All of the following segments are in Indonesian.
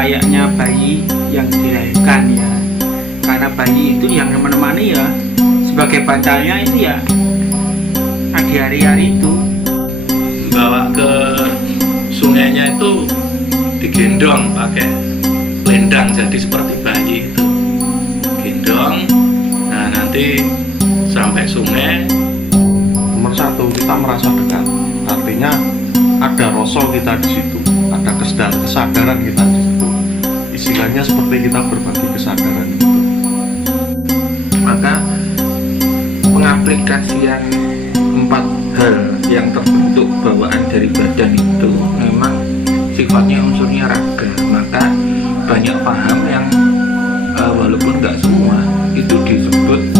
selayaknya bayi yang dilahirkan ya, karena bayi itu yang menemani ya, sebagai bantalnya itu ya di hari-hari itu. Bawa ke sungainya itu digendong pakai selendang, jadi seperti bayi itu gendong. Nah nanti sampai sungai, nomor satu kita merasa dekat, artinya ada rasa kita di situ, ada kesadaran kita di situ. Istilahnya seperti kita berbagi kesadaran itu. Maka pengaplikasian 4 hal yang terbentuk bawaan dari badan itu memang sifatnya unsurnya raga. Maka banyak paham yang walaupun nggak semua itu disebut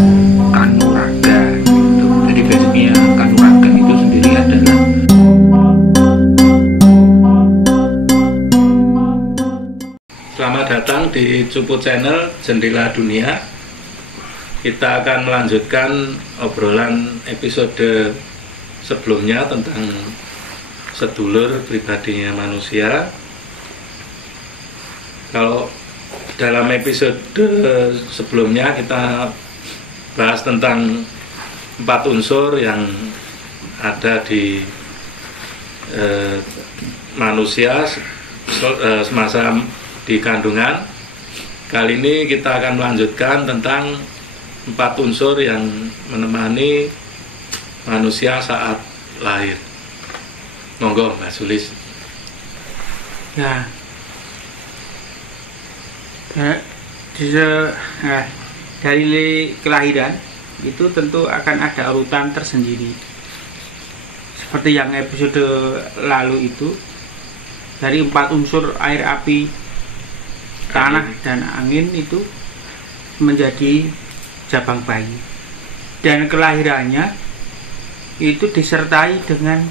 kanuraga gitu. Jadi basicnya kanuraga itu sendiri adalah selamat datang di Cupu Channel Jendela Dunia. Kita akan melanjutkan obrolan episode sebelumnya tentang sedulur pribadinya manusia. Kalau dalam episode sebelumnya kita bahas tentang 4 unsur yang ada di manusia semasa di kandungan. Kali ini kita akan melanjutkan tentang 4 unsur yang menemani manusia saat lahir. Monggo Mbak Sulis. Ya, dari kelahiran itu tentu akan ada urutan tersendiri. Seperti yang episode lalu itu, dari 4 unsur air, api, tanah, dan angin itu menjadi jabang bayi. Dan kelahirannya itu disertai dengan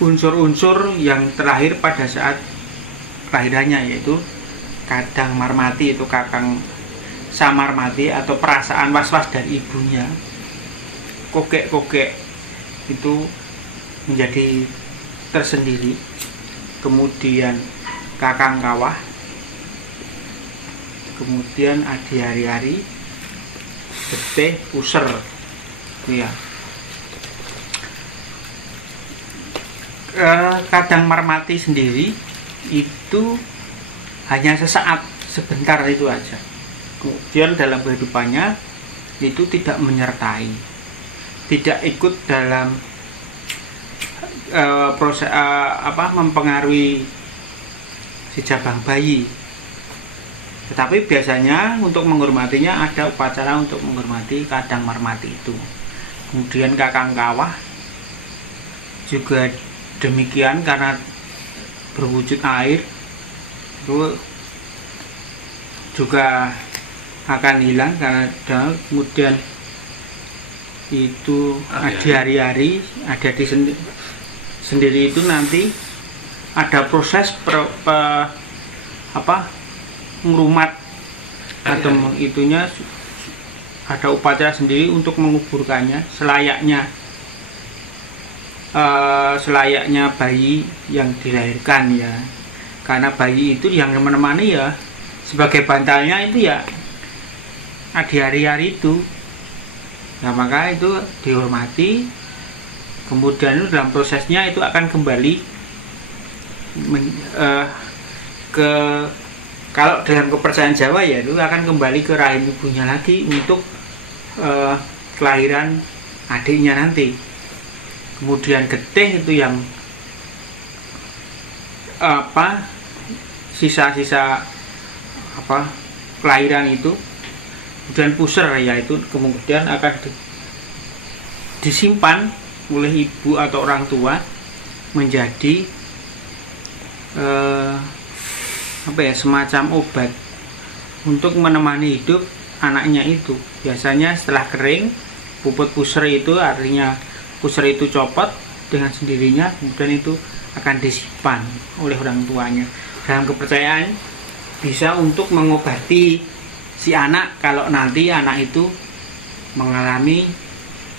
unsur-unsur yang terakhir pada saat kelahirannya, yaitu kadang marmati, itu kakang samarmati atau perasaan was-was dari ibunya. Kokek-kokek itu menjadi tersendiri. Kemudian kakang kawah, kemudian adi hari-hari, getih, puser ya. Kadang marmati sendiri itu hanya sesaat, sebentar itu aja. Kemudian dalam kehidupannya itu tidak menyertai, tidak ikut dalam proses mempengaruhi si jabang bayi. Tetapi biasanya untuk menghormatinya ada upacara untuk menghormati kadang marmati itu. Kemudian kakang kawah juga demikian, karena berwujud air itu juga akan hilang karena kemudian itu di hari-hari ada di sendiri itu nanti ada proses ngerumat atau itunya, ada upacara sendiri untuk menguburkannya selayaknya bayi yang dilahirkan ya, karena bayi itu yang menemani ya, sebagai bantalnya itu ya di hari-hari itu. Nah maka itu dihormati. Kemudian dalam prosesnya itu akan kembali kalau dalam kepercayaan Jawa ya, itu akan kembali ke rahim ibunya lagi untuk kelahiran adiknya nanti. Kemudian getih itu yang sisa-sisa kelahiran itu. Kemudian puser ya, itu kemudian akan disimpan oleh ibu atau orang tua menjadi semacam obat untuk menemani hidup anaknya itu. Biasanya setelah kering, puput puser itu, artinya puser itu copot dengan sendirinya, kemudian itu akan disimpan oleh orang tuanya. Dalam kepercayaan bisa untuk mengobati si anak kalau nanti anak itu mengalami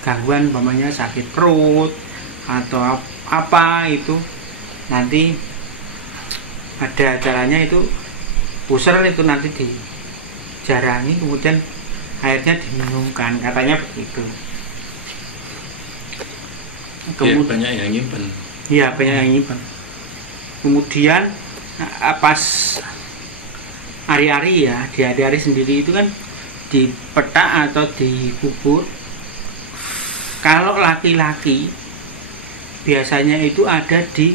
gangguan, umpamanya sakit perut atau apa itu, nanti ada acaranya itu puser itu nanti dijarani kemudian airnya diminumkan, katanya begitu. Kemudian banyak yang nyimpen. Iya, banyak yang nyimpen. Kemudian pas hari-hari ya, di hari-hari sendiri itu kan di petak atau dikubur. Kalau laki-laki biasanya itu ada di,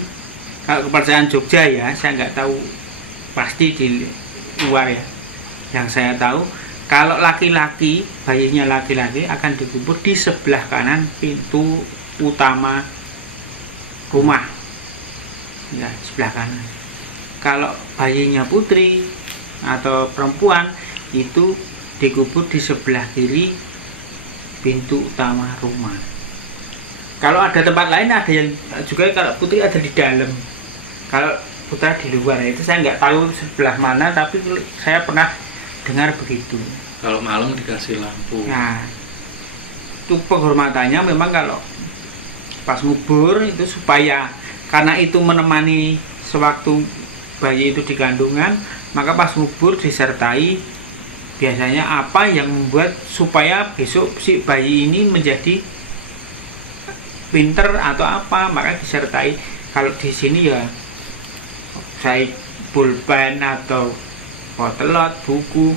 kalau kepercayaan Jogja ya, saya nggak tahu pasti di luar ya. Yang saya tahu kalau laki-laki, bayinya laki-laki akan dikubur di sebelah kanan pintu utama rumah ya, sebelah kanan. Kalau bayinya putri atau perempuan itu dikubur di sebelah kiri pintu utama rumah. Kalau ada tempat lain ada yang juga, kalau putri ada di dalam, kalau putra di luar. Itu saya nggak tahu sebelah mana, tapi saya pernah dengar begitu. Kalau malam dikasih lampu. Nah, itu penghormatannya memang kalau pas ngubur itu supaya, karena itu menemani sewaktu bayi itu di kandungan, maka pas ngubur disertai biasanya apa yang membuat supaya besok si bayi ini menjadi pinter atau apa, maka disertai. Kalau di sini ya saya pulpen atau potelot, buku.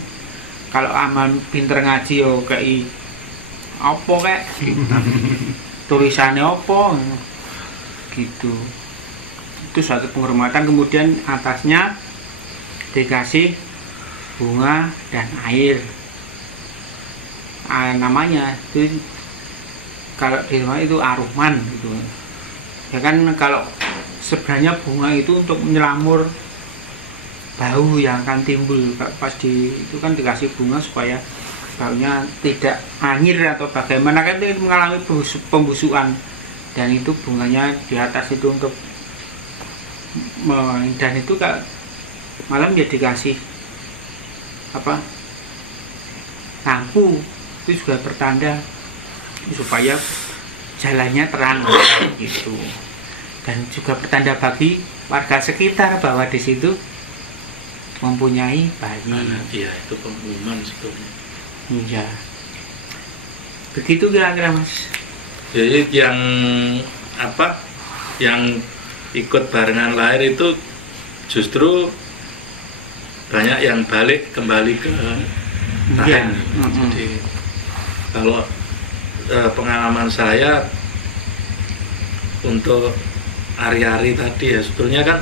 Kalau aman pinter ngaji yo kayak apa kayak tulisannya apa gitu. Itu suatu penghormatan. Kemudian atasnya dikasih bunga dan air. Namanya itu kalau di rumah itu aruman gitu ya kan. Kalau sebenarnya bunga itu untuk menyelamur bau yang akan timbul pas itu kan dikasih bunga supaya baunya tidak anyir atau bagaimana, kan itu mengalami pembusukan, dan itu bunganya di atas itu untuk dan itu kalau malam ya dikasih apa, lampu. Itu juga pertanda supaya jalannya terang gitu, dan juga pertanda bagi warga sekitar bahwa di situ mempunyai bayi. Iya, itu pengumuman sebetulnya. Iya, begitu kira-kira Mas. Jadi yang apa, yang ikut barengan lahir itu justru banyak yang balik kembali ke rahim. Jadi kalau pengalaman saya untuk hari-hari tadi ya, sebetulnya kan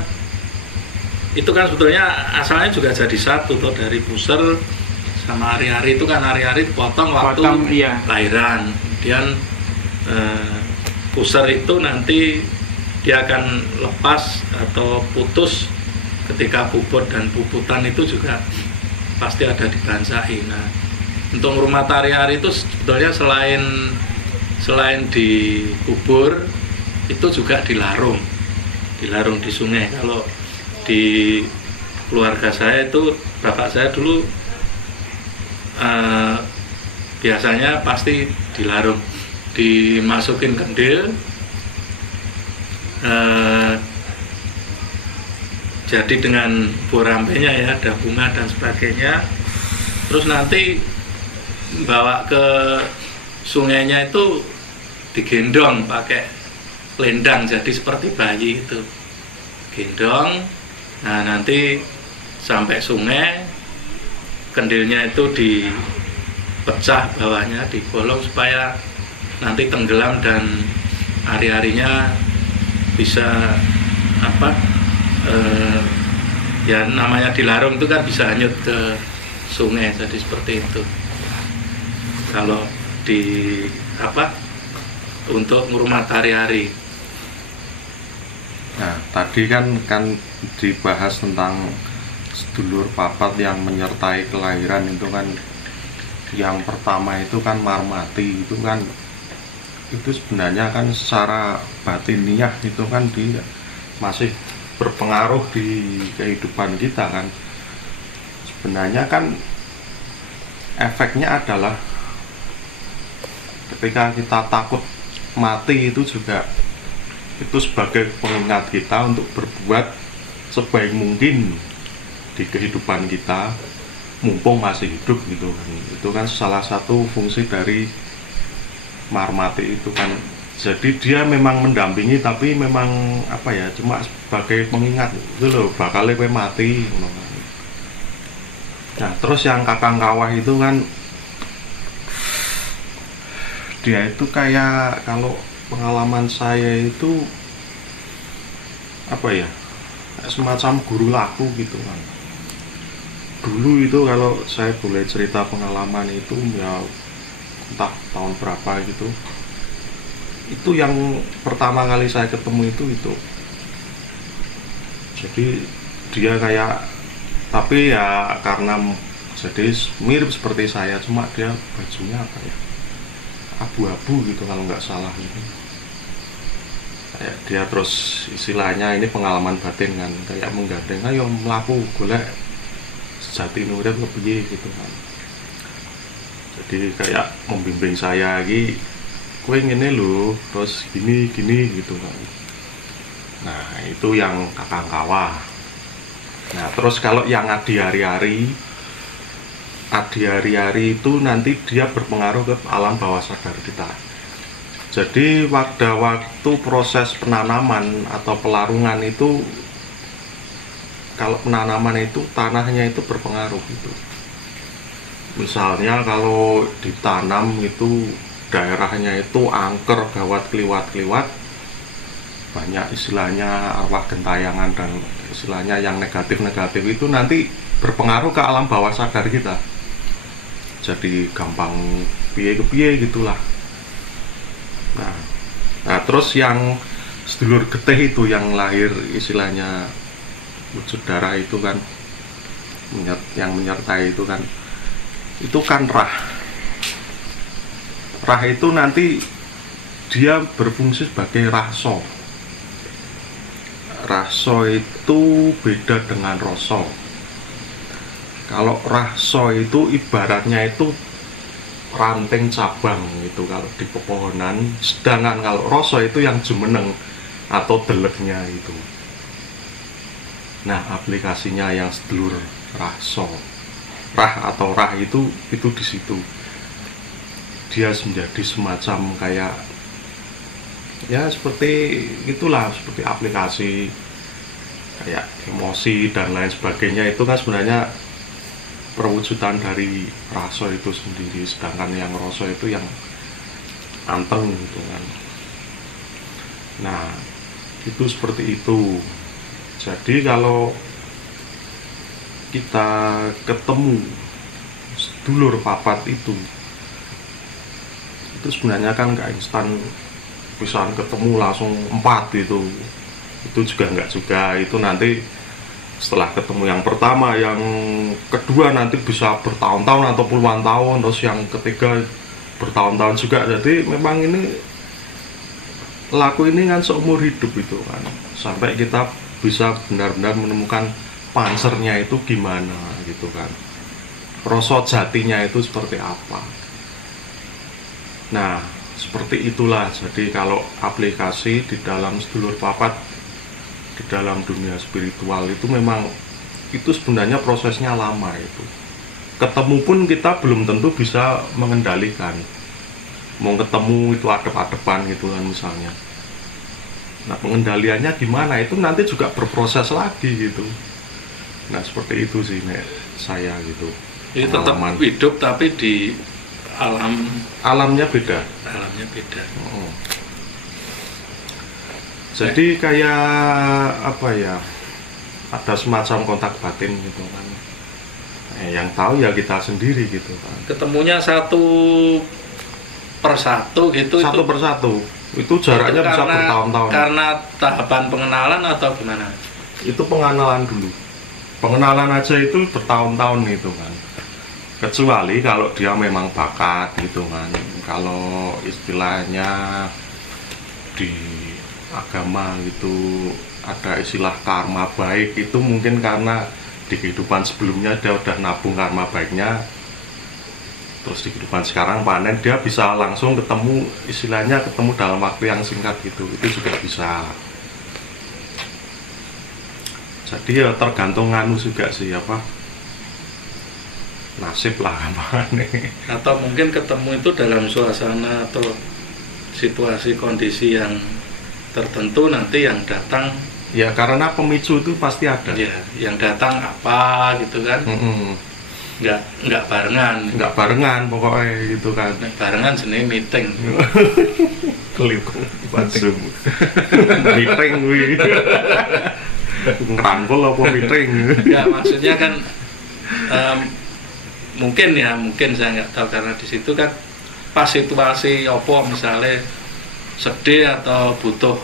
itu kan sebetulnya asalnya juga jadi satu tuh, dari puser sama hari-hari itu kan, hari-hari potong waktu iya, lahiran. Kemudian puser itu nanti dia akan lepas atau putus ketika bubut, dan puputan itu juga pasti ada dibansai. Nah, untuk rumah hari-hari itu sebetulnya selain dikubur itu juga dilarung di sungai. Kalau di keluarga saya itu, bapak saya dulu biasanya pasti dilarung, dimasukin kendil, jadi dengan borampenya ya, ada bunga dan sebagainya, terus nanti bawa ke sungainya itu digendong pakai lendang, jadi seperti bayi itu gendong. Nah, nanti sampai sungai, kendilnya itu dipecah bawahnya, digolong supaya nanti tenggelam dan hari-harinya bisa apa, ya namanya dilarung itu kan bisa hanyut ke sungai, jadi seperti itu. Kalau di apa, untuk ngurmat hari-hari. Nah, tadi kan dibahas tentang sedulur papat yang menyertai kelahiran itu kan, yang pertama itu kan marmati, itu kan itu sebenarnya kan secara batiniah itu kan dia masih berpengaruh di kehidupan kita kan. Sebenarnya kan efeknya adalah ketika kita takut mati itu juga itu sebagai pengingat kita untuk berbuat sebaik mungkin di kehidupan kita mumpung masih hidup gitu kan. Itu kan salah satu fungsi dari marmati itu kan. Jadi dia memang mendampingi, tapi memang apa ya, cuma sebagai pengingat itu loh, bakal kowe mati. Nah terus yang kakang kawah itu kan, dia itu kayak, kalau pengalaman saya itu apa ya, semacam guru laku gitu kan. Dulu itu kalau saya boleh cerita pengalaman itu ya, entah tahun berapa gitu, itu yang pertama kali saya ketemu itu. Jadi dia kayak, tapi ya karena jadi mirip seperti saya, cuma dia bajunya apa ya, abu-abu gitu kalau nggak salah gitu. Kayak dia terus istilahnya, ini pengalaman batin kan, kayak menggandeng, ayo melaku golek sejati urip kepiye gitu kan. Jadi kayak membimbing saya lagi, kowe ngene lho, terus gini gitu kan. Nah itu yang kakang kawah. Nah terus kalau yang adi hari-hari itu nanti dia berpengaruh ke alam bawah sadar kita. Jadi pada waktu proses penanaman atau pelarungan itu, kalau penanaman itu tanahnya itu berpengaruh gitu. Misalnya kalau ditanam itu daerahnya itu angker, gawat, kliwat, banyak istilahnya arwah gentayangan dan istilahnya yang negatif itu nanti berpengaruh ke alam bawah sadar kita. Jadi gampang piye gitulah. Nah terus yang sedulur getih itu yang lahir istilahnya wujud darah itu kan, yang menyertai itu kan rah. Rah itu nanti dia berfungsi sebagai raso. Raso itu beda dengan roso. Kalau raso itu ibaratnya itu ranting cabang gitu kalau di pepohonan, sedangkan kalau roso itu yang jumeneng atau deleknya itu. Nah aplikasinya yang sedulur raso, rah atau rah itu di situ. Dia menjadi semacam kayak ya seperti itulah, seperti aplikasi kayak emosi dan lain sebagainya. Itu kan sebenarnya perwujudan dari raso itu sendiri, sedangkan yang roso itu yang anteng gitu kan. Nah itu seperti itu. Jadi kalau kita ketemu sedulur papat itu sebenarnya kan nggak instan bisa ketemu langsung 4 itu juga nggak juga. Itu nanti setelah ketemu yang pertama, yang kedua nanti bisa bertahun-tahun atau puluhan tahun, terus yang ketiga bertahun-tahun juga. Jadi memang ini laku ini kan seumur hidup itu kan, sampai kita bisa benar-benar menemukan pansernya itu gimana gitu kan, rasa jatinya itu seperti apa. Nah seperti itulah. Jadi kalau aplikasi di dalam sedulur papat, di dalam dunia spiritual itu memang itu sebenarnya prosesnya lama itu. Ketemu pun kita belum tentu bisa mengendalikan. Mau ketemu itu adep-adepan gitu kan misalnya. Nah pengendaliannya gimana itu nanti juga berproses lagi gitu. Nah seperti itu sih saya gitu. Jadi tetap hidup tapi di alamnya beda. Jadi kayak apa ya, ada semacam kontak batin gitu kan. Yang tahu ya kita sendiri gitu kan. Ketemunya satu persatu gitu. Satu persatu. Itu jaraknya itu bisa bertahun-tahun. Karena tahapan pengenalan atau gimana? Itu pengenalan dulu. Pengenalan aja itu bertahun-tahun gitu kan. Kecuali kalau dia memang bakat gitu kan. Kalau istilahnya di agama gitu ada istilah karma baik, itu mungkin karena di kehidupan sebelumnya dia udah nabung karma baiknya, terus di kehidupan sekarang panen dia bisa langsung ketemu, istilahnya ketemu dalam waktu yang singkat gitu. Itu juga bisa. Jadi ya tergantung anu juga sih apa, nasib lah nih. Atau mungkin ketemu itu dalam suasana atau situasi kondisi yang tertentu, nanti yang datang Ya karena pemicu itu pasti ada. ya yang datang apa gitu kan. Nggak barengan. Nggak barengan pokoknya gitu kan. Nek barengan seni meeting. Keliru Zoom. Meeting wih. Ngerangkul apa meeting? Ya maksudnya kan mungkin saya nggak tahu, karena di situ kan pas situasi opo misalnya sedih atau butuh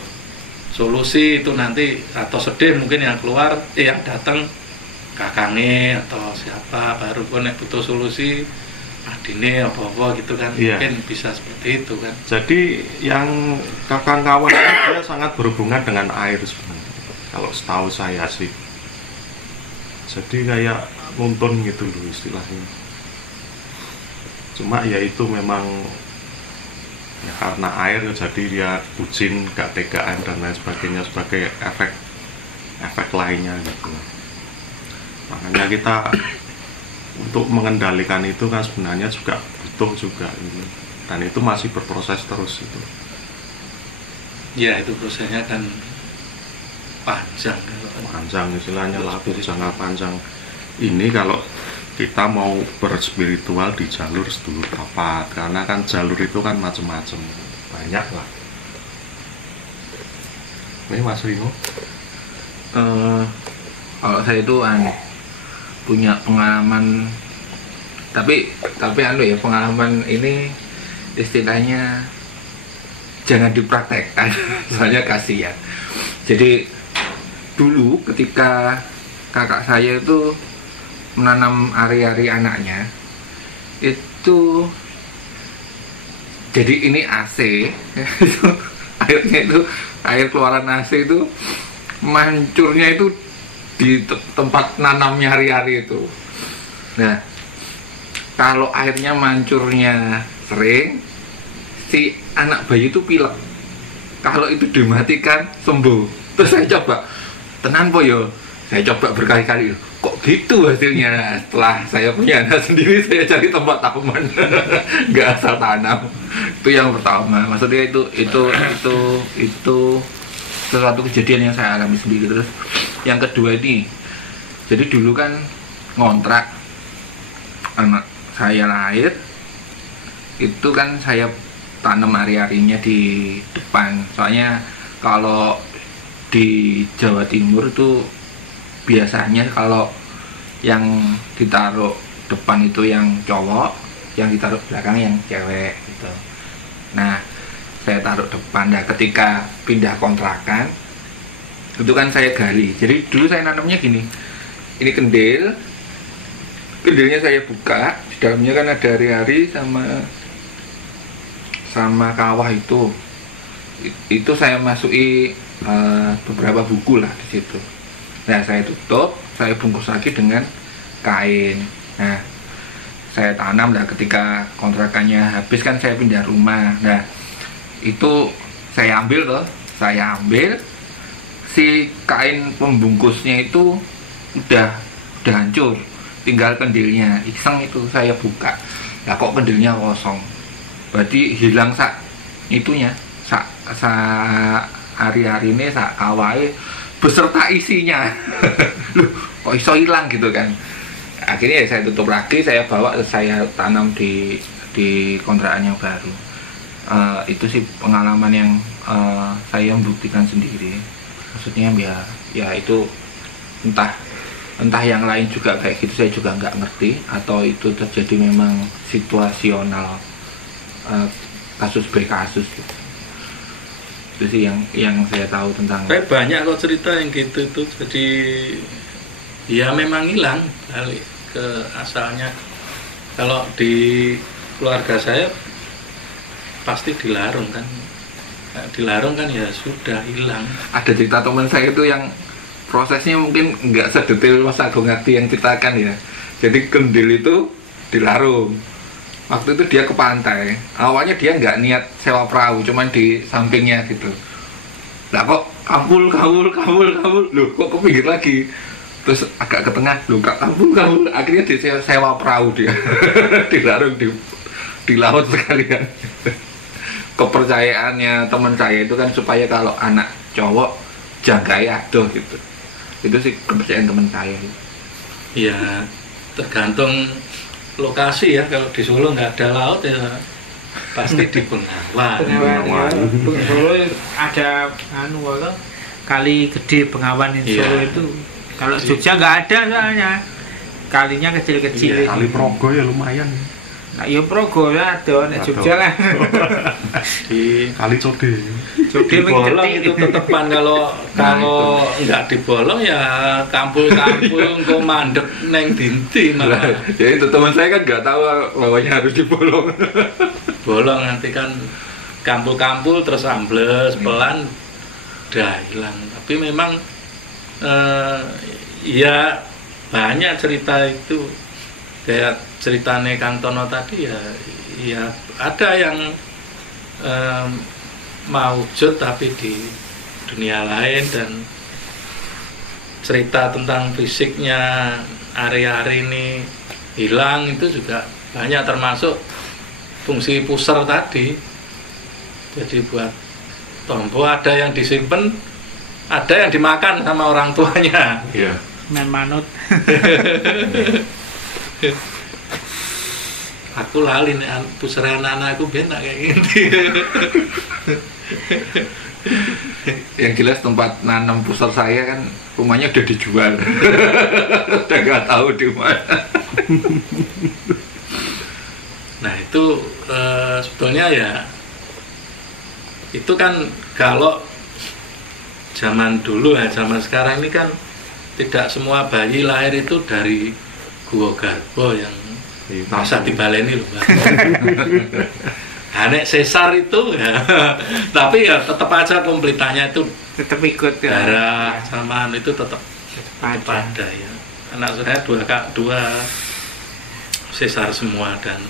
solusi itu nanti, atau sedih mungkin yang keluar yang datang kakangnya atau siapa, baru kok nek butuh solusi adine apa-apa gitu kan. Iya. Mungkin bisa seperti itu kan. Jadi yang kakang kawan itu dia sangat berhubungan dengan air sebenarnya. Kalau setahu saya sih. Jadi kayak nuntun gitu loh istilahnya. Cuma ya itu memang ya karena air jadi dia bucin, gak tegaan dan lain sebagainya sebagai efek lainnya gitu. Makanya kita untuk mengendalikan itu kan sebenarnya juga butuh juga gitu. Dan itu masih berproses terus itu. Ya itu prosesnya kan panjang. Panjang istilahnya lah, jangka panjang. Ini kalau kita mau berspiritual di jalur sedulur papat, karena kan jalur itu kan macam-macam, banyak lah. Ini Mas Rino? Kalau saya itu punya pengalaman, tapi ya pengalaman ini istilahnya jangan dipraktekkan, soalnya kasihan. Jadi dulu ketika kakak saya itu menanam ari-ari anaknya itu, jadi ini AC itu airnya itu, air keluaran AC itu mancurnya itu di tempat nanamnya hari-hari itu. Nah, kalau airnya mancurnya sering, si anak bayi itu pilek. Kalau itu dimatikan sembuh. Terus saya coba, tenan po yo, saya coba berkali-kali, kok gitu hasilnya. Setelah saya punya anak sendiri, saya cari tempat tanaman, nggak asal tanam. Itu yang pertama. Maksudnya itu sesuatu kejadian yang saya alami sendiri. Terus yang kedua ini, jadi dulu kan ngontrak, anak saya lahir, itu kan saya tanam ari-arinya di depan. Soalnya kalau di Jawa Timur itu biasanya kalau yang ditaruh depan itu yang cowok, yang ditaruh belakang yang cewek gitu. Nah, saya taruh depan. Nah, ketika pindah kontrakan itu kan saya gali. Jadi dulu saya nanamnya gini, ini kendilnya saya buka, di dalamnya kan ada ari-ari sama kawah itu saya masuki beberapa buku lah di situ. Nah, saya tutup, saya bungkus lagi dengan kain. Nah, saya tanam lah. Ketika kontrakannya habis kan saya pindah rumah. Nah, itu saya ambil si kain pembungkusnya itu udah hancur, tinggal kendilnya. Iseng itu saya buka, lah kok kendilnya kosong, berarti hilang itunya, hari-hari ini awalnya beserta isinya. Loh, kok iso hilang gitu kan. Akhirnya ya saya tutup lagi, saya bawa, saya tanam di kontrakan yang baru. Itu sih pengalaman yang saya membuktikan sendiri. Maksudnya ya itu entah yang lain juga kayak gitu, saya juga nggak ngerti, atau itu terjadi memang situasional, kasus per kasus gitu. Itu sih yang saya tahu tentang. Tapi banyak kok cerita yang gitu tuh, jadi ya memang hilang balik ke asalnya. Kalau di keluarga saya pasti dilarung kan ya sudah hilang. Ada cerita teman saya itu yang prosesnya mungkin nggak sedetail Mas Agung Adi yang ceritakan ya. Jadi kendil itu dilarung. Waktu itu dia ke pantai. Awalnya dia nggak niat sewa perahu, cuman di sampingnya gitu. Lah kok kabul. Loh, kok ke pinggir lagi? Terus agak ke tengah, loh kak kabul. Akhirnya dia sewa perahu dia. Dilarung di laut sekalian. Kepercayaannya teman saya itu kan supaya kalau anak cowok jagain adoh gitu. Itu sih kepercayaan teman saya. Ya tergantung lokasi ya. Kalau di Solo nggak ada laut ya pasti di Bengawan. Bengawan. Solo ada kali gede Bengawan di Solo itu. Kalau Jogja nggak ada soalnya. Kalinya kecil-kecil. Kali Progo ya lumayan. Nah, ya Progo ya ada, nek Jogja lah. Di Kali Code. dibolong itu tetepan kalau nggak dibolong ya kampul-kampul kok mandek neng dinti malah. Ya itu teman saya kan nggak tahu bawahnya harus dibolong. Bolong nanti kan kampul-kampul terus ambles pelan udah hilang. Tapi memang ya banyak cerita itu kayak ceritanya Kang Tono tadi ya ada yang maujud tapi di dunia lain, dan cerita tentang fisiknya ari-ari ini hilang itu juga banyak, termasuk fungsi pusar tadi. Jadi buat tombo ada yang disimpan, ada yang dimakan sama orang tuanya. Iya. Main manut. Aku lali nih pusar anak-anakku biar nak kayak gini. Yang jelas tempat nanam pusar saya kan rumahnya udah dijual. Udah nggak tahu di mana. Nah itu sebetulnya ya itu kan kalau zaman dulu ya, zaman sekarang ini kan tidak semua bayi lahir itu dari Guwa Garbo yang masa dibaleni loh. Nek sesar itu ya, tapi ya tetap aja komplitannya itu Tetap ikut ya. darah samaan itu tetap Ada. ada ya. Anak saya dua sesar semua, dan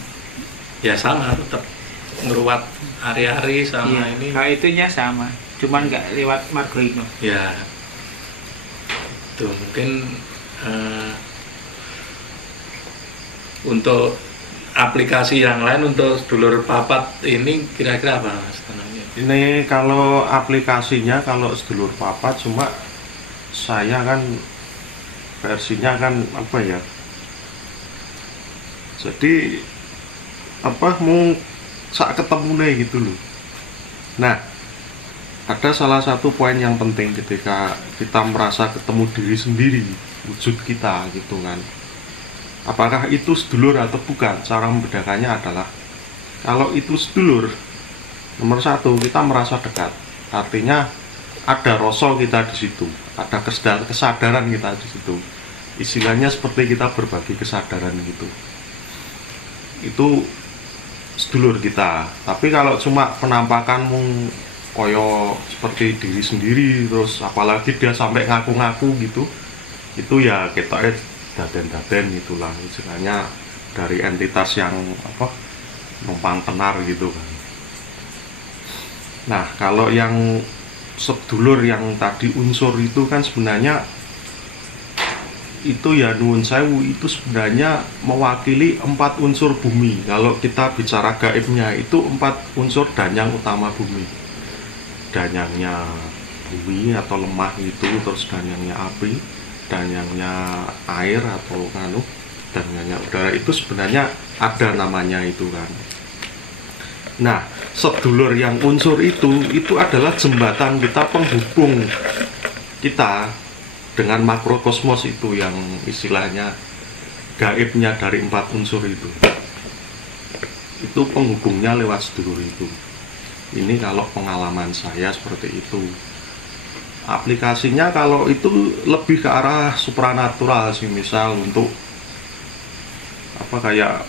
ya sama tetap ngeruat hari-hari sama Iya, ini kalau itunya sama, cuman nggak lewat Margoino. ya. Itu mungkin untuk aplikasi yang lain untuk sedulur papat ini kira-kira apa Mas Tanamnya? Ini kalau aplikasinya, kalau sedulur papat, cuma saya kan versinya kan apa ya, jadi apa mau saat ketemu nih gitu loh. Nah, ada salah satu poin yang penting ketika kita merasa ketemu diri sendiri, wujud kita gitu kan, apakah itu sedulur atau bukan. Cara membedakannya adalah kalau itu sedulur, nomor satu kita merasa dekat, artinya ada rasa kita di situ, ada kesadaran kita di situ. Istilahnya seperti kita berbagi kesadaran gitu. Itu sedulur kita. Tapi kalau cuma penampakanmu koyo seperti diri sendiri, terus apalagi dia sampai ngaku-ngaku gitu, itu ya kita daden-daden itulah istilahnya dari entitas yang apa numpang tenar gitu kan. Nah, kalau yang sedulur yang tadi unsur itu kan sebenarnya itu ya nuwun sewu, itu sebenarnya mewakili 4 unsur bumi. Kalau kita bicara gaibnya itu 4 unsur danyang utama bumi. Danyangnya bumi atau lemah itu, terus danyangnya api, danyangnya air atau danyangnya udara, itu sebenarnya ada namanya itu kan. Nah, sedulur yang unsur itu adalah jembatan kita, penghubung kita dengan makrokosmos itu, yang istilahnya gaibnya dari 4 unsur itu penghubungnya lewat sedulur itu. Ini kalau pengalaman saya seperti itu. Aplikasinya kalau itu lebih ke arah supranatural sih, misal untuk apa kayak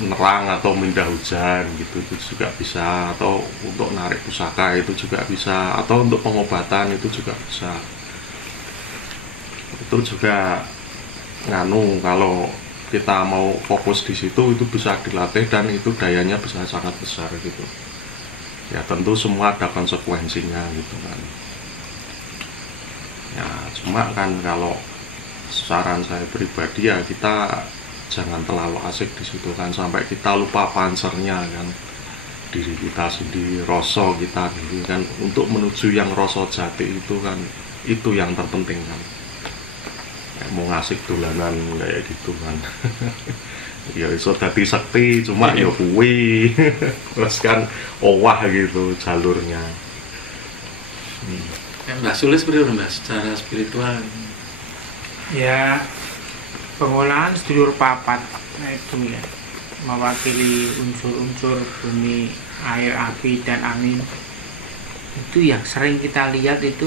nerang atau mindah hujan gitu, itu juga bisa, atau untuk narik pusaka itu juga bisa, atau untuk pengobatan itu juga bisa. Itu juga kalau kita mau fokus di situ itu bisa dilatih, dan itu dayanya bisa sangat besar gitu. Ya tentu semua ada konsekuensinya gitu kan. cuma kan kalau saran saya pribadi ya kita jangan terlalu asik di situ kan, sampai kita lupa pansernya kan, diri kita sendiri, rasa kita gitu kan, untuk menuju yang rasa jati itu kan, itu yang terpenting kan. Kayak mau ngasih dolanan kayak gitu kan. Ya iso dadi sekti, cuma ya kuwi terus kan owah gitu jalurnya. Mbak Sulis seperti Mbak secara spiritual. Ya, pengolahan sedulur papat, nah itu ya, mewakili unsur-unsur bumi, air, api, dan angin. Itu yang sering kita lihat itu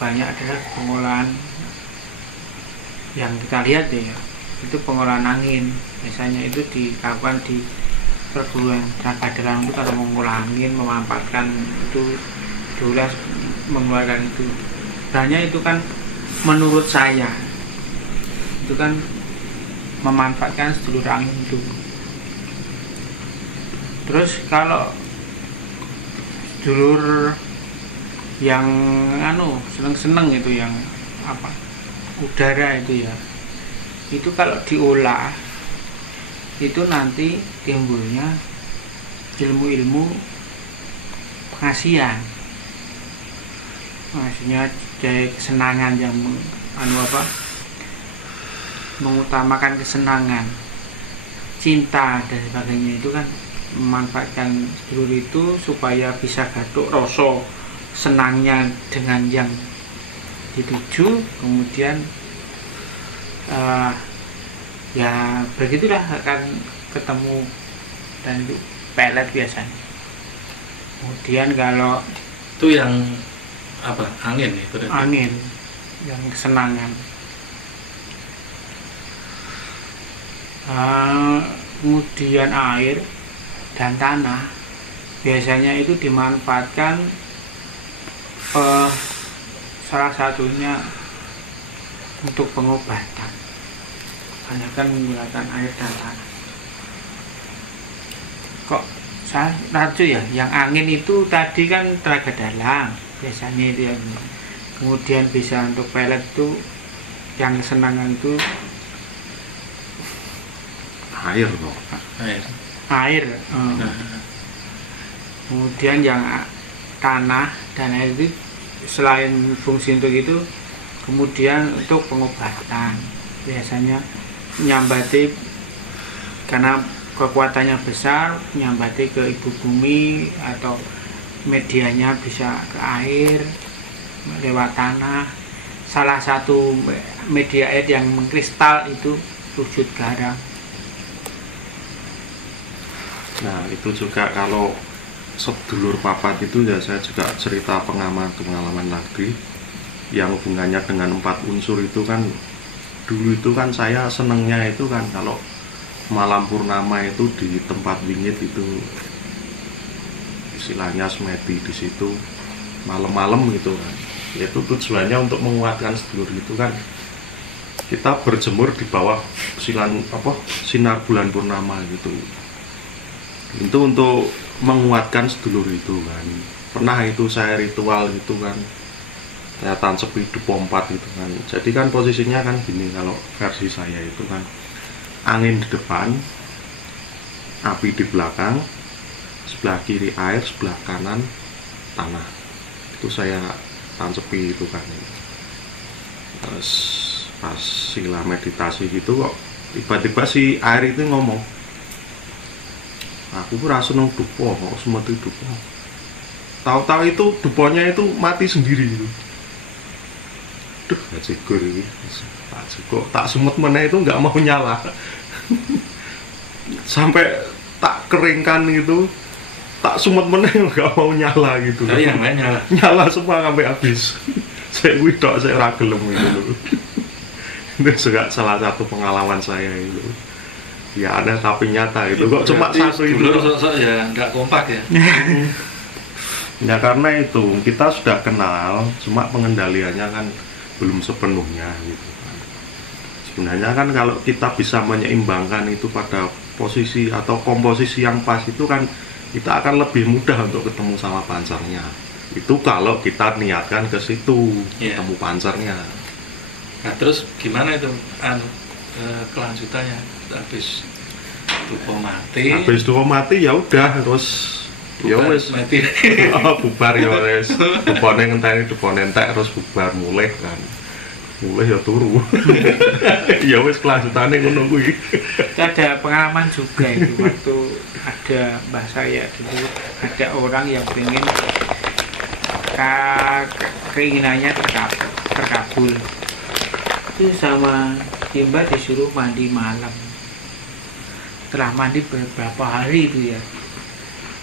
banyak adalah pengolahan yang kita lihat ya, itu pengolahan angin. Biasanya itu dilakukan di perguruan tenaga dalam itu, kalau mengolah angin, memanfaatkan itu, dolas mengeluarkan itu. Sebenarnya itu kan menurut saya itu kan memanfaatkan sedulur angin itu. Terus kalau sedulur yang seneng-seneng itu, yang apa, udara itu ya, itu kalau diolah itu nanti timbulnya ilmu-ilmu pengasihan, maksudnya dari kesenangan yang mengutamakan kesenangan, cinta dan sebagainya. Itu kan memanfaatkan sedulur itu supaya bisa gaduh rasa senangnya dengan yang dituju, kemudian ya begitulah akan ketemu, dan itu pelet biasanya. Kemudian kalau itu yang apa, angin itu angin yang kesenangan. Kemudian air dan tanah biasanya itu dimanfaatkan, salah satunya untuk pengobatan, hanya kan menggunakan air dan tanah. Kok saya racu ya, yang angin itu tadi kan tenaga dalam biasanya itu ya. Kemudian bisa untuk pelet itu, yang kesenangan itu Air kok. Air. Kemudian yang tanah dan air itu selain fungsi untuk itu, kemudian untuk pengobatan. Biasanya nyambati, karena kekuatannya besar, nyambati ke ibu bumi, atau medianya bisa ke air lewat tanah. Salah satu media air yang mengkristal itu wujud garam. Nah itu juga kalau sedulur papat itu ya, saya juga cerita pengalaman lagi yang hubungannya dengan 4 unsur itu kan. Dulu itu kan saya senengnya itu kan kalau malam purnama itu di tempat wingit itu, istilahnya semedi di situ malam-malam gitu kan. Itu tujuannya untuk menguatkan sedulur itu kan, kita berjemur di bawah sinar bulan purnama gitu. Itu untuk menguatkan sedulur itu kan. Pernah itu saya ritual gitu kan, saya tancap hidup pompat gitu kan. Jadi kan posisinya kan gini, kalau versi saya itu kan angin di depan, api di belakang, sebelah kiri air, sebelah kanan tanah. Itu saya tancepi itu kan. Terus pas sila meditasi gitu kok tiba-tiba si air itu ngomong, aku rasa nong dupo kok semua itu dupo. Tahu-tahu itu duponya itu mati sendiri gitu. Duh, gak cikur ini. Kok tak semut mana itu nggak mau nyala. Sampai tak keringkan gitu, tak semut mana nggak mau nyala gitu. Oh, yang lain nyala. Nyala semua sampai habis. Saya widok, saya ragelem gitu. Itu juga salah satu pengalaman saya itu. Ya ada tapi nyata itu kok cuma satu itu. Sosok ya nggak kompak ya. Ya karena itu kita sudah kenal, cuma pengendaliannya kan belum sepenuhnya gitu kan. Sebenarnya kan kalau kita bisa menyeimbangkan itu pada posisi atau komposisi yang pas itu kan, kita akan lebih mudah untuk ketemu sama pancarnya. Itu kalau kita niatkan ke situ, Iya. ketemu pancernya. Nah terus gimana itu kelanjutannya habis dupa mati? Habis dupa mati ya udah terus ya bubar, wis mati. bubar ya wis. Dupane ngenteni dupane entek terus bubar mulih kan. Mulih ya turu. Ya wis kelanjutane ngono kuwi. Itu ada pengalaman juga itu waktu ada mbah saya dulu, ada orang yang pengen keinginannya terkabul. Itu sama Mbah disuruh mandi malam. Setelah mandi beberapa hari itu ya,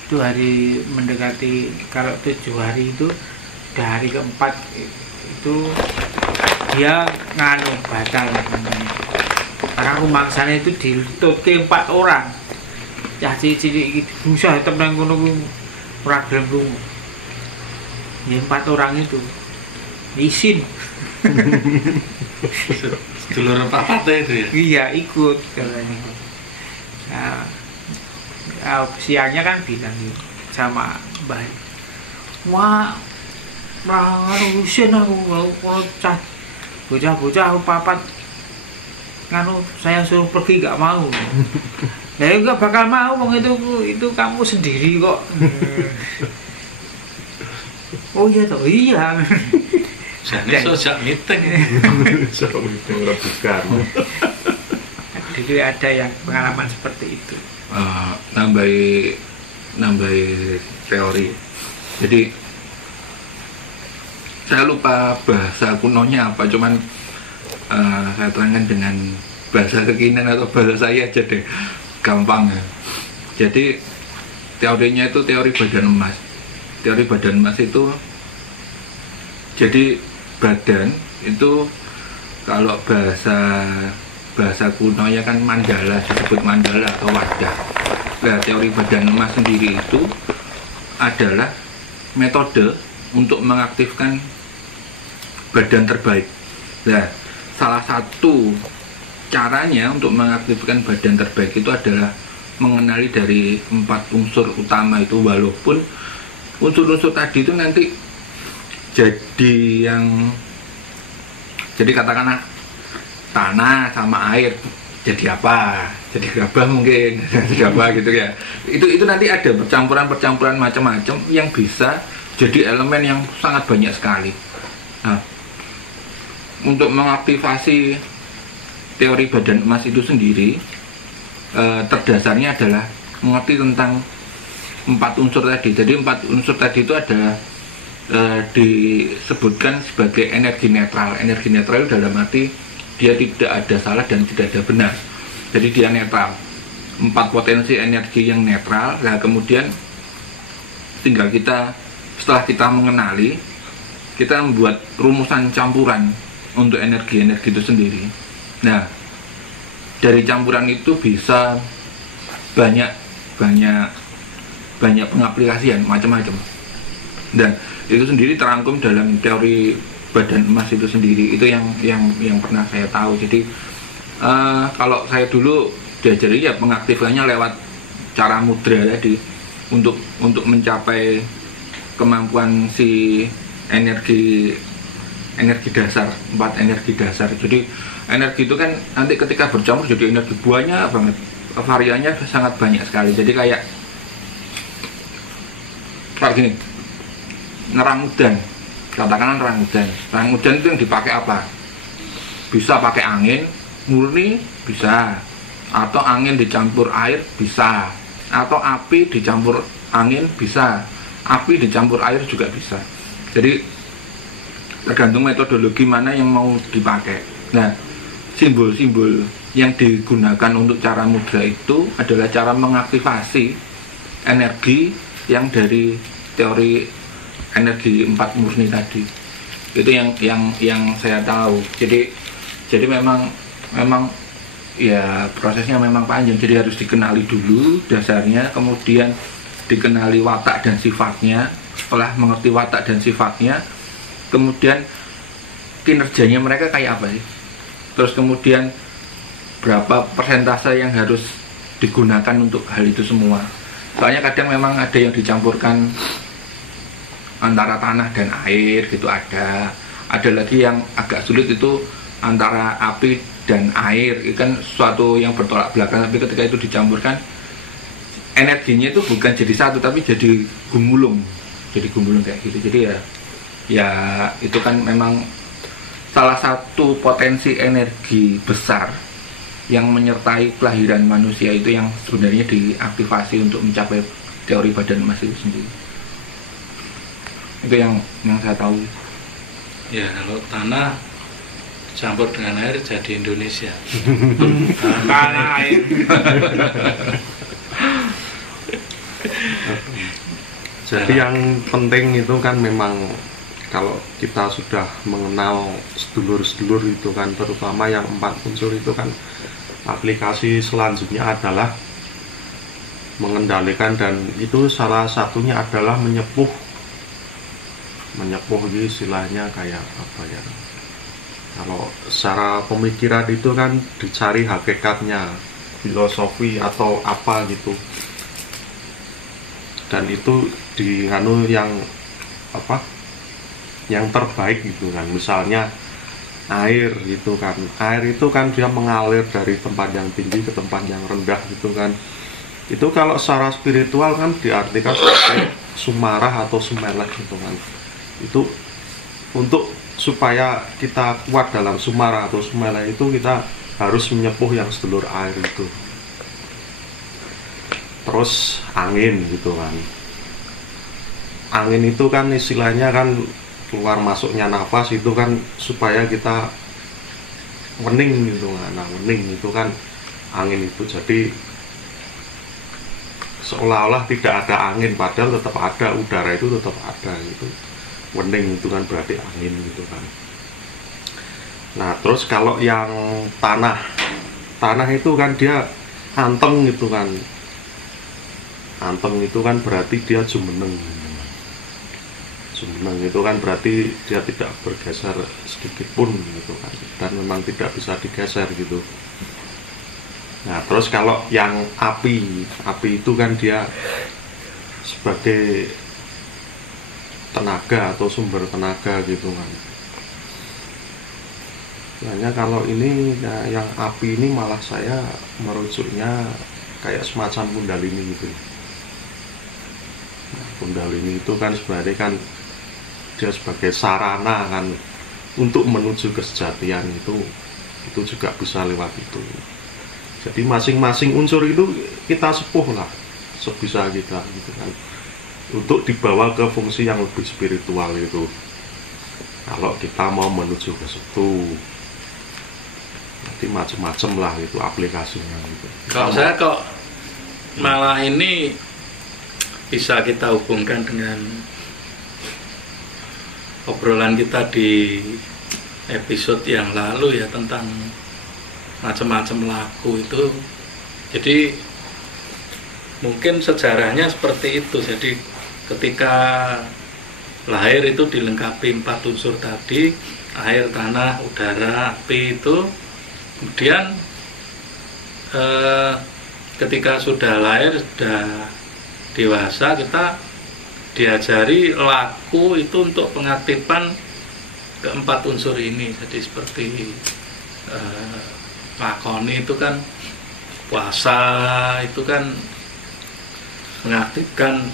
itu hari mendekati, kalau 7 hari itu udah hari keempat itu dia nganu batal namanya. Karena rumangsane itu dilututke 4 orang. Cah cilik iki diusah tetep nang kono kuwi ora gelem lunga. Ya 4 orang itu izin. Sedulur papatnya itu ya? Iya ikut katanya. Nah, siangnya kan bilang gitu sama Mbah. Wah, urusin aku kalau cah bocah-bocah aku papat nganu saya suruh pergi gak mau. Ya enggak bakal mau, wong itu kamu sendiri kok. Oh iya toh, iya. Jadi sejak meeting. So meeting rebukan. Dulu ada yang pengalaman seperti itu. Nambahi teori. Jadi saya lupa bahasa kunonya apa, cuman saya terangkan dengan bahasa kekinian atau bahasa saya aja deh, gampang ya. Jadi teorinya itu teori badan emas. Teori badan emas itu jadi badan itu kalau bahasa kunonya kan mandala, disebut mandala atau wadah. Nah, teori badan emas sendiri itu adalah metode untuk mengaktifkan badan terbaik. Nah, salah satu caranya untuk mengaktifkan badan terbaik itu adalah mengenali dari 4 unsur utama itu, walaupun unsur-unsur tadi itu nanti jadi katakanlah tanah sama air jadi apa? Jadi gabah mungkin, jadi apa gitu ya. Itu nanti ada percampuran macam-macam yang bisa jadi elemen yang sangat banyak sekali. Nah, untuk mengaktifasi teori badan emas itu sendiri, terdasarnya adalah mengerti tentang 4 unsur tadi. Jadi 4 unsur tadi itu ada disebutkan sebagai energi netral. Energi netral dalam arti dia tidak ada salah dan tidak ada benar. Jadi dia netral. 4 potensi energi yang netral. Nah kemudian tinggal setelah kita mengenali, kita membuat rumusan campuran untuk energi-energi itu sendiri. Nah dari campuran itu bisa banyak pengaplikasian macam-macam. Dan itu sendiri terangkum dalam teori badan emas itu sendiri. Itu yang pernah saya tahu. Jadi kalau saya dulu diajari ya pengaktifkannya lewat cara mudra tadi untuk mencapai kemampuan si energi dasar, 4 energi dasar. Jadi energi itu kan nanti ketika bercampur jadi energi banyak banget, variannya sangat banyak sekali. Jadi kayak gini, nerang udan, katakanlah nerang udan itu yang dipakai apa? Bisa pakai angin murni, bisa, atau angin dicampur air, bisa, atau api dicampur angin, bisa, api dicampur air juga bisa. Jadi tergantung metodologi mana yang mau dipakai. Nah, simbol-simbol yang digunakan untuk cara mudra itu adalah cara mengaktifasi energi yang dari teori energi 4 murni tadi. Itu yang saya tahu. Jadi memang ya prosesnya memang panjang. Jadi harus dikenali dulu dasarnya, kemudian dikenali watak dan sifatnya. Setelah mengerti watak dan sifatnya, kemudian kinerjanya mereka kayak apa sih? Terus kemudian berapa persentase yang harus digunakan untuk hal itu semua. Soalnya kadang memang ada yang dicampurkan antara tanah dan air gitu ada lagi yang agak sulit itu antara api dan air, itu kan suatu yang bertolak belakang, tapi ketika itu dicampurkan energinya itu bukan jadi satu tapi jadi gumulung kayak gitu. Jadi ya itu kan memang salah satu potensi energi besar yang menyertai kelahiran manusia itu yang sebenarnya diaktifasi untuk mencapai teori badan emas itu sendiri. Itu yang saya tahu. Ya, kalau tanah campur dengan air jadi Indonesia. Tanah air. Jadi yang penting itu kan memang kalau kita sudah mengenal sedulur-sedulur itu kan, terutama yang 4 unsur itu kan, aplikasi selanjutnya adalah mengendalikan, dan itu salah satunya adalah menyepuh istilahnya kayak apa ya, kalau secara pemikiran itu kan dicari hakikatnya, filosofi atau apa gitu, dan itu yang apa yang terbaik gitu kan. Misalnya air itu kan dia mengalir dari tempat yang tinggi ke tempat yang rendah gitu kan. Itu kalau secara spiritual kan diartikan sebagai sumarah atau sumelek gitu kan. Itu untuk supaya kita kuat dalam sumarah atau sumelek itu kita harus menyepuh yang sedulur air itu. Terus angin gitu kan. Angin itu kan istilahnya kan keluar masuknya nafas itu kan supaya kita wening gitu kan. Nah, wening itu kan angin itu, jadi seolah-olah tidak ada angin padahal tetap ada, udara itu tetap ada gitu. Wening itu kan berarti angin gitu kan. Nah, terus kalau yang tanah itu kan dia anteng gitu kan. Anteng itu kan berarti dia jumeneng itu kan berarti dia tidak bergeser sedikit pun gitu kan, dan memang tidak bisa digeser gitu. Nah, terus kalau yang api itu kan dia sebagai tenaga atau sumber tenaga gitu kan. Hanya kalau ini yang api ini malah saya merujuknya kayak semacam kundalini gitu. Nah, kundalini itu kan sebenarnya kan dia sebagai sarana kan untuk menuju kesejatian, itu juga bisa lewat itu. Jadi masing-masing unsur itu kita sepuh lah sebisa kita gitu kan, untuk dibawa ke fungsi yang lebih spiritual itu. Kalau kita mau menuju ke situ, nanti macam-macam lah itu aplikasinya gitu. Kalau saya kok malah ini bisa kita hubungkan dengan obrolan kita di episode yang lalu ya, tentang macam-macam laku itu. Jadi mungkin sejarahnya seperti itu. Jadi ketika lahir itu dilengkapi 4 unsur tadi, air, tanah, udara, api itu. Kemudian ketika sudah lahir, sudah dewasa, kita diajari laku itu untuk pengaktifan ke-4 unsur ini. Jadi seperti lakoni itu kan puasa, itu kan mengaktifkan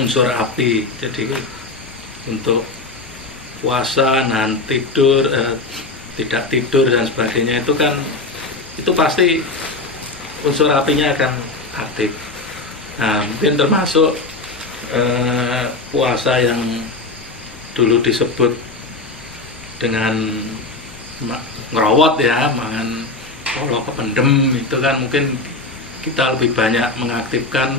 unsur api. Jadi untuk puasa, nahan tidur, tidak tidur dan sebagainya itu kan, itu pasti unsur apinya akan aktif. Nah, mungkin termasuk puasa yang dulu disebut dengan ngerowot ya, mangan polo kependem, itu kan mungkin kita lebih banyak mengaktifkan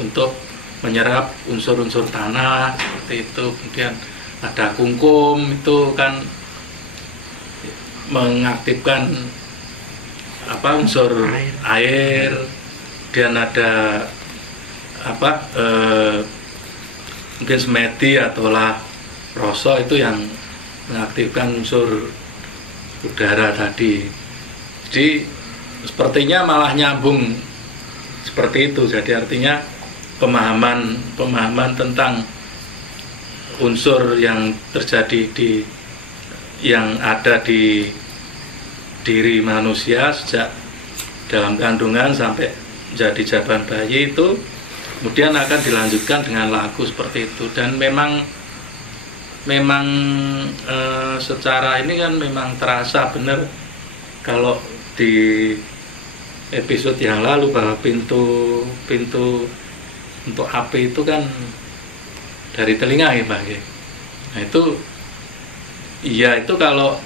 untuk menyerap unsur-unsur tanah seperti itu. Kemudian ada kungkum, itu kan mengaktifkan unsur air. Kemudian ada mungkin semedi atau lah roso, itu yang mengaktifkan unsur udara tadi. Jadi sepertinya malah nyambung seperti itu. Jadi artinya pemahaman tentang unsur yang terjadi yang ada di diri manusia sejak dalam kandungan sampai jadi jaban bayi itu kemudian akan dilanjutkan dengan lagu seperti itu. Dan memang secara ini kan memang terasa benar kalau di episode yang lalu bahwa pintu untuk api itu kan dari telinga ya Pak. Nah itu iya, itu kalau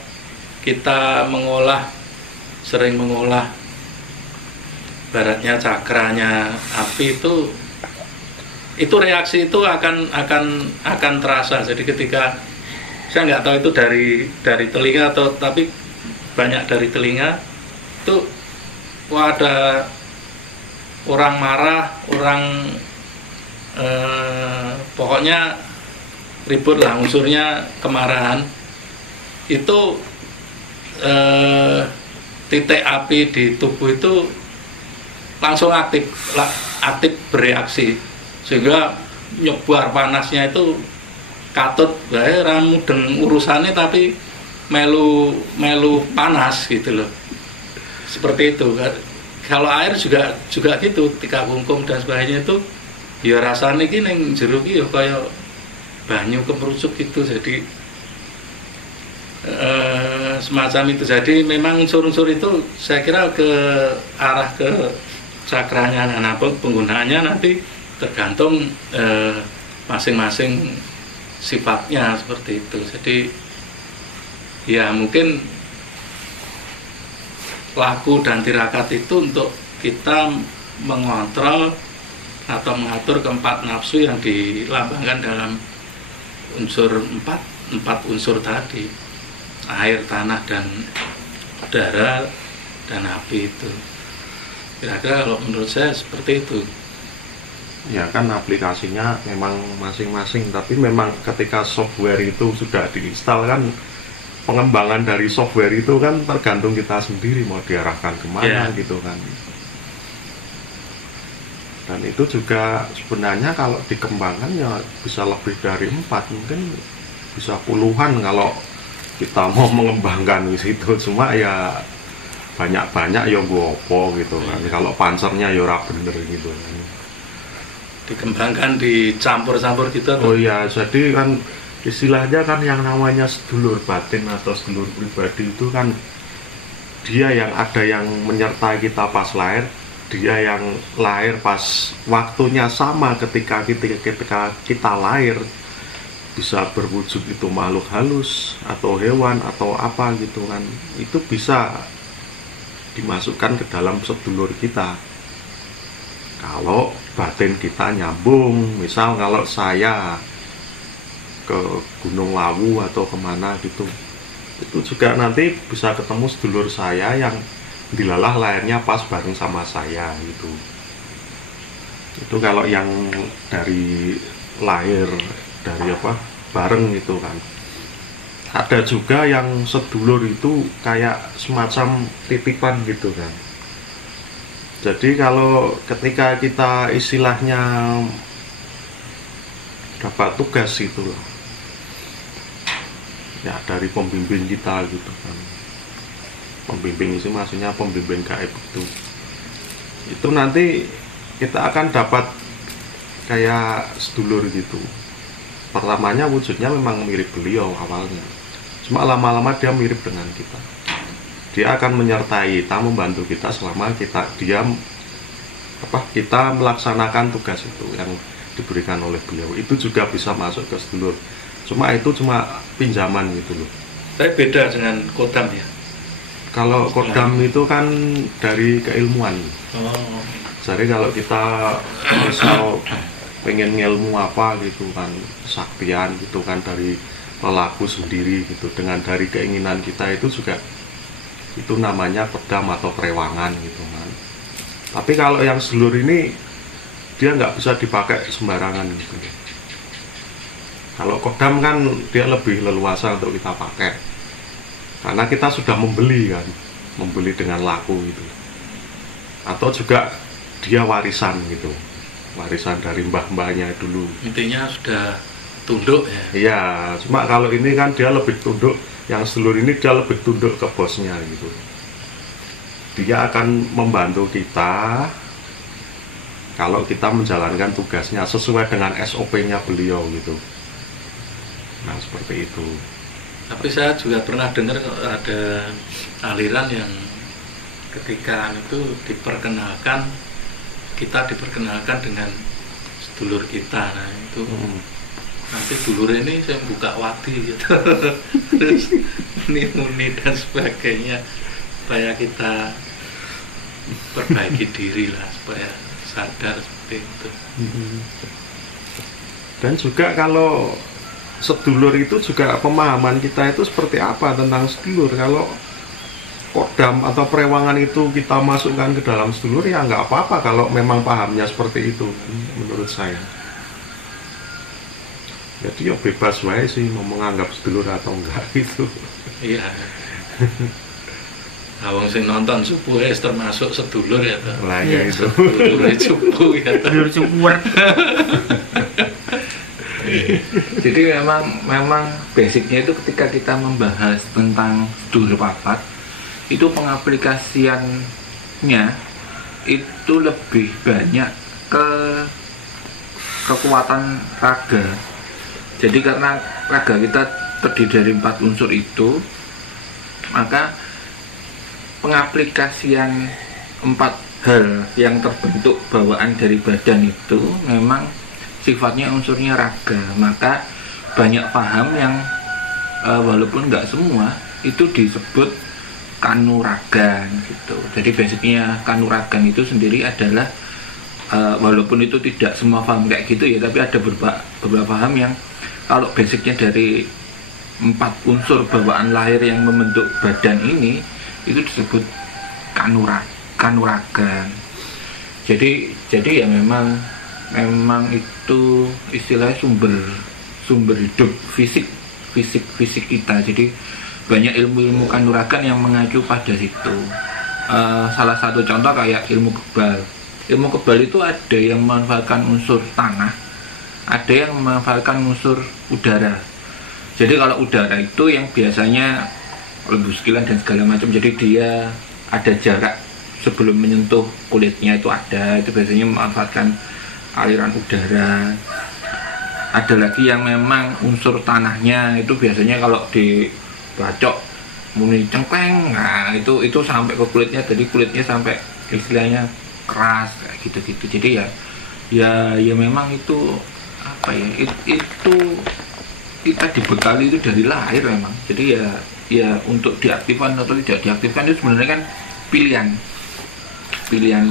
kita sering mengolah baratnya cakranya api itu reaksi itu akan terasa. Jadi ketika saya nggak tahu itu dari telinga atau tapi banyak dari telinga itu ada orang marah, orang pokoknya ribut lah, unsurnya kemarahan itu titik api di tubuh itu langsung aktif bereaksi sehingga nyebar panasnya itu katut mudeng urusannya tapi melu panas gitu loh, seperti itu. Kalau air juga gitu, ketika kungkum dan sebagainya itu ya rasanya ini yang jeruk ya kayak banyu kemerucuk gitu. Jadi semacam itu. Jadi memang unsur-unsur itu saya kira ke arah ke cakranya. Nah, penggunaannya nanti tergantung masing-masing sifatnya seperti itu. Jadi ya mungkin laku dan tirakat itu untuk kita mengontrol atau mengatur keempat nafsu yang dilambangkan dalam unsur empat unsur tadi, air, tanah, dan udara, dan api itu. Kira-kira kalau menurut saya seperti itu. Ya kan aplikasinya memang masing-masing, tapi memang ketika software itu sudah diinstal kan pengembangan dari software itu kan tergantung kita sendiri mau diarahkan kemana gitu kan. Dan itu juga sebenarnya kalau dikembangkan ya bisa lebih dari 4, mungkin bisa puluhan kalau kita mau mengembangkan di situ. Cuma ya banyak-banyak ya gopo gitu kan. Kalau pansernya ya ora bener gitu kan. Dikembangkan, dicampur-campur gitu. Oh iya, jadi kan istilahnya kan yang namanya sedulur batin atau sedulur pribadi itu kan dia yang ada yang menyertai kita pas lahir, dia yang lahir pas waktunya sama ketika kita lahir, bisa berwujud itu makhluk halus atau hewan atau apa gitu kan, itu bisa dimasukkan ke dalam sedulur kita kalau batin kita nyambung. Misal kalau saya ke Gunung Lawu atau kemana gitu, itu juga nanti bisa ketemu sedulur saya yang dilalah lahirnya pas bareng sama saya gitu. Itu kalau yang dari lahir dari bareng gitu kan. Ada juga yang sedulur itu kayak semacam titipan gitu kan. Jadi kalau ketika kita istilahnya dapat tugas itu loh, ya dari pembimbing kita gitu kan. Pembimbing itu maksudnya pembimbing gaib itu nanti kita akan dapat kayak sedulur gitu. Pertamanya wujudnya memang mirip beliau awalnya, cuma lama-lama dia mirip dengan kita. Dia akan menyertai kita, membantu kita selama kita melaksanakan tugas itu yang diberikan oleh beliau. Itu juga bisa masuk ke sedulur. Cuma itu cuma pinjaman gitu loh. Tapi beda dengan kodam ya. Kalau kodam itu kan dari keilmuan. Oh. Jadi kalau kita misal pengen ngilmu apa gitu kan, saktian gitu kan dari pelaku sendiri gitu, dengan dari keinginan kita itu juga itu namanya kodam atau perewangan gitu kan. Tapi kalau yang sedulur ini dia nggak bisa dipakai sembarangan gitu. Kalau kodam kan dia lebih leluasa untuk kita pakai, karena kita sudah membeli kan, membeli dengan laku gitu. Atau juga dia warisan gitu, warisan dari mbah-mbahnya dulu. Intinya sudah tunduk ya. Iya, cuma kalau ini kan dia lebih tunduk, yang sedulur ini dia lebih tunduk ke bosnya gitu. Dia akan membantu kita kalau kita menjalankan tugasnya sesuai dengan SOP-nya beliau gitu. Nah, seperti itu. Tapi saya juga pernah dengar ada aliran yang ketika itu kita diperkenalkan dengan sedulur kita. Nah itu nanti dulur ini saya buka wadi gitu. Terus muni dan sebagainya supaya kita perbaiki diri lah, supaya sadar seperti itu. Dan juga kalau sedulur itu juga pemahaman kita itu seperti apa tentang sedulur. Kalau kodam atau perewangan itu kita masukkan ke dalam sedulur, ya nggak apa-apa kalau memang pahamnya seperti itu, menurut saya. Jadi ya bebas wae sih mau menganggap sedulur atau enggak gitu. Iya. Awang sing nonton subuh termasuk sedulur ya toh. Lah ya itu. Sedulur subuh ya toh. Sedulur cukur. Jadi memang basicnya itu ketika kita membahas tentang sedulur papat, itu pengaplikasiannya itu lebih banyak ke kekuatan raga. Jadi karena raga kita terdiri dari 4 unsur itu, maka pengaplikasian 4 hal yang terbentuk bawaan dari badan itu memang sifatnya unsurnya raga. Maka banyak paham yang walaupun nggak semua itu disebut kanuragan gitu. Jadi basicnya kanuragan itu sendiri adalah walaupun itu tidak semua paham kayak gitu ya, tapi ada beberapa paham yang kalau basicnya dari 4 unsur bawaan lahir yang membentuk badan ini itu disebut kanuragan. Jadi ya memang itu istilahnya sumber hidup fisik kita. Jadi banyak ilmu kanuragan yang mengacu pada situ. Salah satu contoh kayak ilmu kebal. Ilmu kebal itu ada yang memanfaatkan unsur tanah, ada yang memanfaatkan unsur udara. Jadi kalau udara itu yang biasanya lembu sekilan dan segala macam, jadi dia ada jarak sebelum menyentuh kulitnya itu ada, itu biasanya memanfaatkan aliran udara. Ada lagi yang memang unsur tanahnya itu biasanya kalau dibacok muni cengkleng, nah itu sampai ke kulitnya, jadi kulitnya sampai istilahnya keras kayak gitu-gitu. Jadi ya memang itu apa ya, itu kita dibekali itu dari lahir memang. Jadi ya untuk diaktifkan atau tidak diaktifkan itu sebenarnya kan pilihan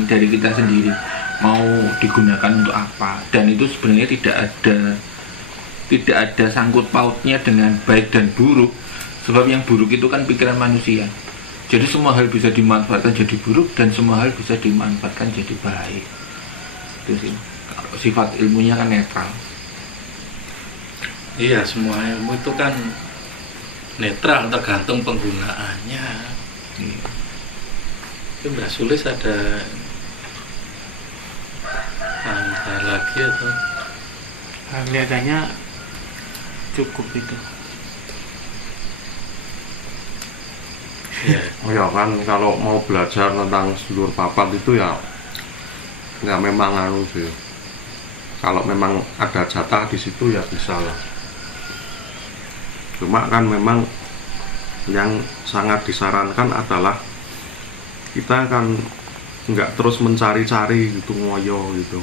dari kita sendiri mau digunakan untuk apa. Dan itu sebenarnya tidak ada sangkut pautnya dengan baik dan buruk, sebab yang buruk itu kan pikiran manusia. Jadi semua hal bisa dimanfaatkan jadi buruk dan semua hal bisa dimanfaatkan jadi baik. Itu sih. Kalau sifat ilmunya kan netral. Iya, semua ilmu itu kan netral, tergantung penggunaannya. Itu Mbak Sulis ada tambah lagi atau? Kelihatannya cukup itu. Ya. Oh ya kan, kalau mau belajar tentang sedulur papat itu ya nggak memang anu sih. Kalau memang ada jatah di situ ya bisa lah. Cuma kan memang yang sangat disarankan adalah kita kan nggak terus mencari-cari gitu, ngoyo gitu.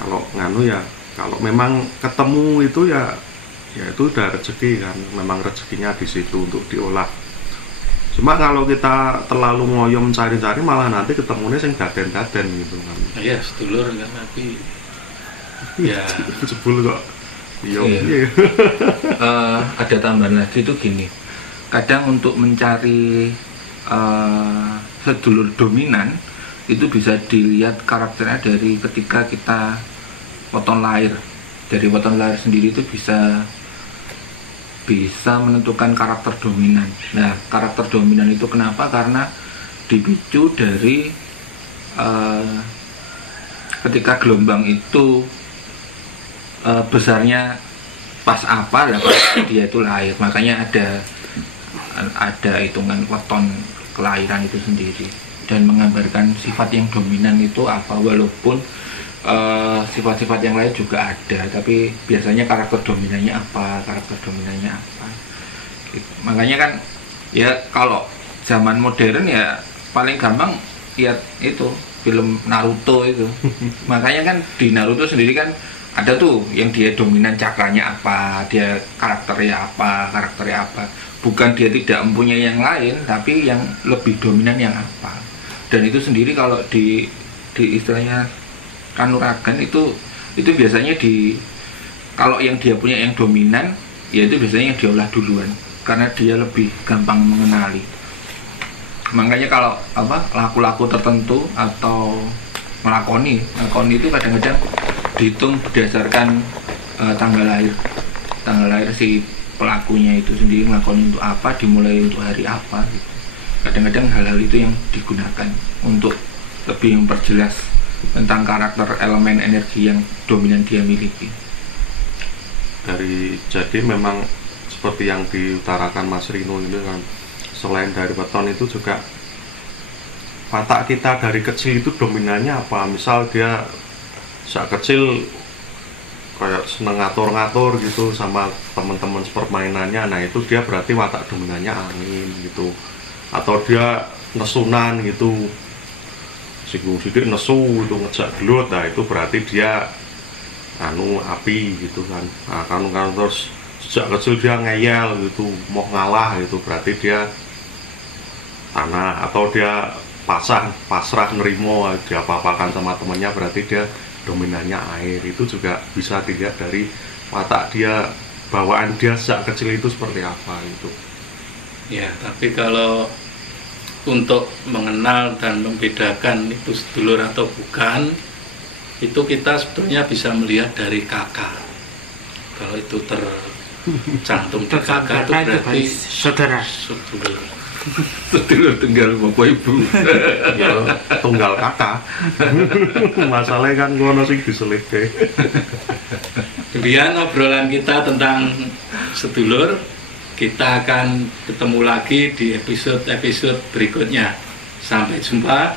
Kalau nganu ya, kalau memang ketemu itu ya itu udah rezeki kan, memang rezekinya di situ untuk diolah. Cuma kalau kita terlalu ngoyo mencari-cari malah nanti ketemunya sing daden-daden gitu kan. Iya, sedulur kan, tapi ya jebul kok. Iya. Ada tambahan lagi itu gini. Kadang untuk mencari sedulur dominan itu bisa dilihat karakternya dari ketika kita weton lahir. Dari weton lahir sendiri itu bisa menentukan karakter dominan. Nah, karakter dominan itu kenapa? Karena dipicu dari ketika gelombang itu besarnya pas apa lah pas dia itu lahir. Makanya ada hitungan weton kelahiran itu sendiri dan menggambarkan sifat yang dominan itu apa, walaupun sifat-sifat yang lain juga ada, tapi biasanya karakter dominannya apa gitu. Makanya kan ya kalau zaman modern ya paling gampang lihat itu film Naruto itu. Makanya kan di Naruto sendiri kan ada tuh yang dia dominan cakranya apa, dia karakternya apa. Bukan dia tidak mempunyai yang lain, tapi yang lebih dominan yang apa. Dan itu sendiri kalau di istilahnya kanuragan itu biasanya kalau yang dia punya yang dominan, ya itu biasanya yang diolah duluan karena dia lebih gampang mengenali. Makanya kalau laku-laku tertentu atau melakoni itu kadang-kadang dihitung berdasarkan tanggal lahir si pelakunya itu sendiri, melakoni untuk apa, dimulai untuk hari apa gitu. Kadang-kadang hal-hal itu yang digunakan untuk lebih memperjelas tentang karakter elemen energi yang dominan dia miliki. Jadi memang seperti yang diutarakan Mas Rino ini kan, selain dari weton itu juga watak kita dari kecil itu dominannya apa. Misal dia sejak kecil kayak seneng ngatur-ngatur gitu sama teman-teman sepermainannya, nah itu dia berarti watak dominannya angin gitu. Atau dia nesunan gitu, singgung sidik nesu itu ngejak gelut, nah itu berarti dia api gitu kan. Nah kan terus sejak kecil dia ngeyel gitu, mau ngalah gitu, berarti dia tanah. Atau dia pasrah nerimo, dia apa-apakan sama temennya, berarti dia dominannya air. Itu juga bisa dilihat dari watak dia, bawaan dia sejak kecil itu seperti apa itu. Ya, tapi kalau untuk mengenal dan membedakan itu sedulur atau bukan, itu kita sebetulnya bisa melihat dari kakak. Kalau itu tercantum di kakak itu berarti saudara, sedulur tunggal bapak ibu. Ya, tunggal kakak. Masalahnya kan ngono sing diselike. Demikian obrolan kita tentang sedulur. Kita akan ketemu lagi di episode berikutnya. Sampai jumpa.